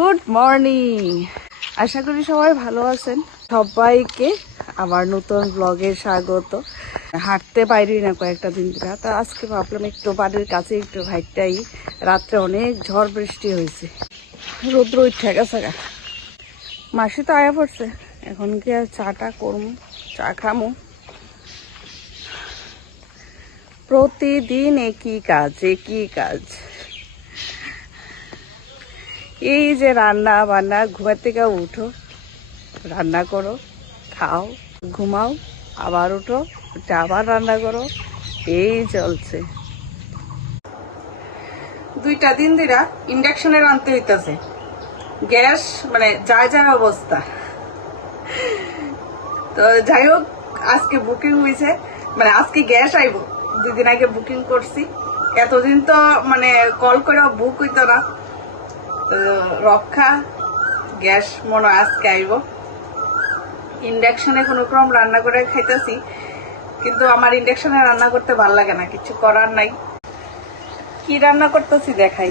Good morning. আশা করি সবাই ভালো আছেন। সবাইকে আমার নতুন ব্লগে স্বাগত। হাঁটতে পারি না কয়েকটা দিন ধরে, তা আজকে ভাবলাম একটু বাড়ির কাছে একটু হাঁটতেই। রাত্রে অনেক ঝড় বৃষ্টি হয়েছে, রৌদ্র উঠে গেছে। মাসি তো আয়া পড়ছে, এখন কি আর চাটা করবো, চা খামো। প্রতিদিন একই কাজ। এই যে রান্না বান্না, ঘুমার থেকে উঠো, রান্না করো, খাও, ঘুমাও, আবার উঠো, উঠে আবার রান্না করো, এই চলছে। 2টা দিন ধরে ইন্ডাকশনের আনতে হইতেছে গ্যাস, মানে যায় অবস্থা। তো যাই হোক, আজকে বুকিং হয়েছে, মানে আজকে গ্যাস আইব। 2 দিন আগে বুকিং করছি। এতদিন তো মানে কল করে বুক হইতো না, রক্ষা গ্যাস মনে আজকে আইব। ইন্ডাকশনে কোনো ক্রম রান্না করে খাইতেছি, কিন্তু আমার ইন্ডাকশনে রান্না করতে ভালো লাগে না, কিছু করার নাই। কি রান্না করতেছি দেখাই।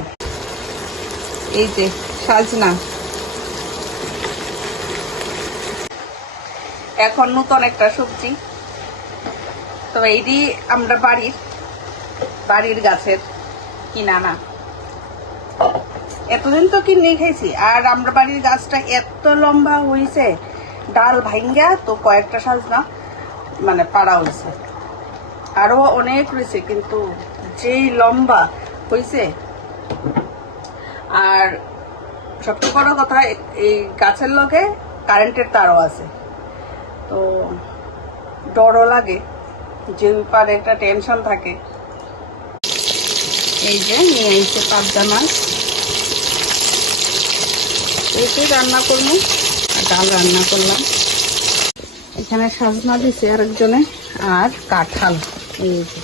এই যে সাজনা, এখন নতুন একটা সবজি। তবে এইটি আমরা বাড়ির গাছের, কিনা না। এতদিন তো কিনে খাইছি, আর আমরা বাড়ির গাছটা এত লম্বা হয়েছে, ডাল ভাঙ্গা তো কয়েকটা সাজনা মানে পাড়া হয়েছে, আরো অনেক রয়েছে, কিন্তু যেই লম্বা হয়েছে। আর সবচেয়ে বড় কথা, এই গাছের লগে কারেন্টের তারও আছে, তো ডরও লাগে, যে ব্যাপারে একটা টেনশন থাকে। এই যে নিয়ে এসে পাবদা মাছ, এটি রান্না করবো, আর ডাল রান্না করলাম। এখানে সাজনা দিছে আরেকজনে, আর কাঁঠাল। এই যে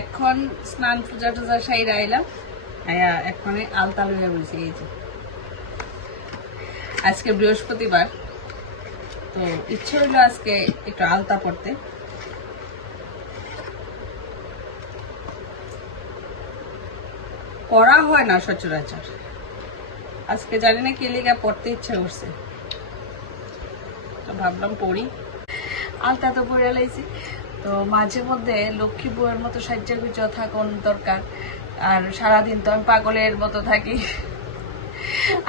এখন স্নান পূজা টুজা সাইড আইলাম, এখন আলতা লইয়া বলছি। এই যে আজকে বৃহস্পতিবার, তো ইচ্ছে হইলো আজকে একটু আলতা পড়তে। পড়া হয় না সচরাচর, আজকে জানি না কি লিগা পড়তে ইচ্ছা করছে, তো ভাবলাম পড়ি। আলতা তো পড়ে লাইছি, তো মাঝে মধ্যে লক্ষ্মী বউয়ের মতো সাজ্জা গুজা থাকুন দরকার। আর সারাদিন তো আমি পাগলের মতো থাকি।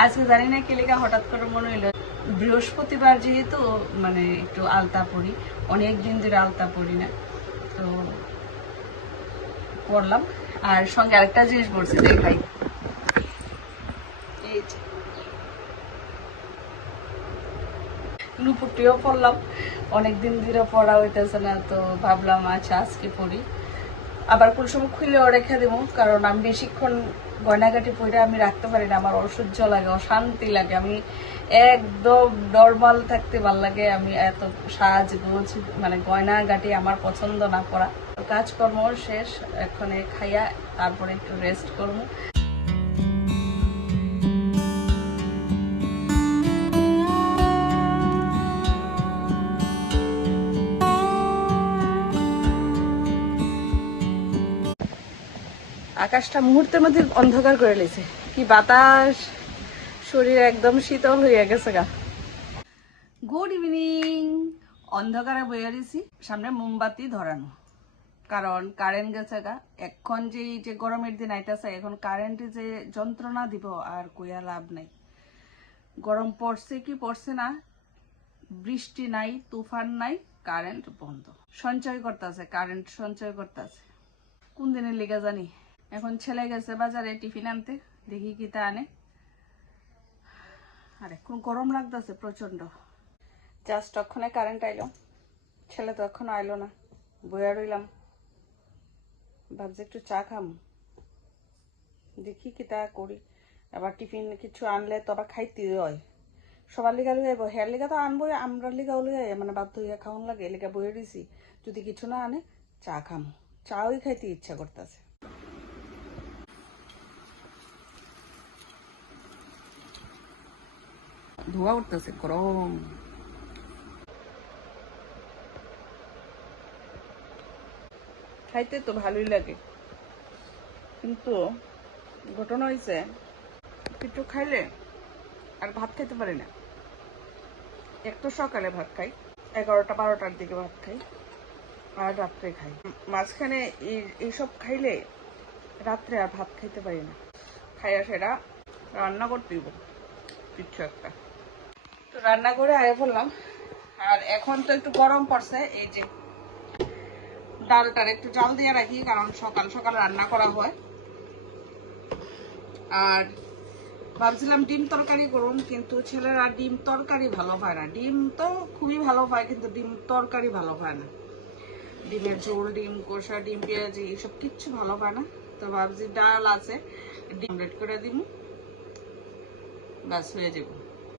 আজকে জানি না কি লেখা হঠাৎ করে মনে হইলো বৃহস্পতিবার যেহেতু, মানে একটু আলতা পড়ি, অনেক দিন ধরে আলতা পড়ি না, তো পড়লাম। আর সঙ্গে আরেকটা জিনিস পড়ছি, দেখাই। এই যে নুপুরটিও পড়লাম, অনেকদিন ধরে পড়া হইতেছে না, তো ভাবলাম আচ্ছা আজকে পড়ি। আবার কোন সময় খুলেও রেখে দেবো, কারণ আমি বেশিক্ষণ গয়নাগাটি পরে আমি রাখতে পারি না, আমার অসহ্য লাগে, অশান্তি লাগে। আমি একদম নর্মাল থাকতে ভাল লাগে, আমি এত সাজগোজ মানে গয়নাগাটি আমার পছন্দ না করা। কাজকর্ম শেষ, এখন খাইয়া তারপরে একটু রেস্ট করবো। আকাশটা মুহূর্তের মধ্যে অন্ধকার করে লেছে, কি বাতাস, শরীর একদম শীতল হয়ে গেছে গা। Good evening. অন্ধকারে বইয়া দিছি, সামনে মোমবাতি ধরানো, কারণ কারেন্ট গেছে গা। এখন যে গরমের দিন আইতাছে, এখন কারেন্টে যে যন্ত্রণা দিব আর কইয়া লাভ নাই। গরম পড়ছে কি পড়ছে না, বৃষ্টি নাই, তুফান নাই, কারেন্ট বন্ধ। সঞ্চয় করতেছে, কারেন্ট সঞ্চয় করতেছে। কোন দিনের লেগে জানি। এখন ছেলে গেছে বাজারে টিফিন আনতে, দেখি কি তা আনে। আর এখন গরম লাগতেছে প্রচন্ড। জাস্ট তখনই কারেন্ট আইলো, ছেলে তো এখনো আইলো না, বইয়া রইলাম। ভাবছি একটু চা খাম, দেখি কি তা করি। আবার টিফিন কিছু আনলে তো আবার খাইতে হয়, সবার লিগা লুই আইব, হেয়ার লিগা তো আনবো, আমরা লিগাও লুই আই, মানে বাধ্য হইয়া খাওয়ান লাগে, লিগা বইয়ে দিছি। যদি কিছু না আনে চা খাম, চাওই খাইতে ইচ্ছা করতেছে। ধোয়া উঠতেছে, গরম। খাইতে তো ভালোই লাগে, কিন্তু ঘটনা হয়েছে কিছু খাইলে আর ভাত খাইতে পারি না। একটু সকালে ভাত খাই, 11টা 12টার দিকে ভাত খাই, আর রাত্রে খাই। মাঝখানে এইসব খাইলে রাত্রে আর ভাত খাইতে পারি না। খাইয়া সেটা রান্না করতে দিব কিছু একটা, তো রান্না করে আগে বললাম। আর এখন তো একটু গরম পড়ছে, এই যে ডালটার একটু জাল দিয়ে রাখি, কারণ সকাল সকাল রান্না করা হয়। আর ভাবছিলাম ডিম তরকারি করুন, কিন্তু ছেলেরা ডিম তরকারি ভালো পায় না। ডিম তো খুবই ভালো পায়, কিন্তু ডিম তরকারি ভালো পায় না। ডিমের ঝোল, ডিম কষা, ডিম পেঁয়াজি এসব কিচ্ছু ভালো পায় না। তো ভাবছি ডাল আছে, ডিম অমলেট করে দিব, ব্যাস হয়ে যাবো।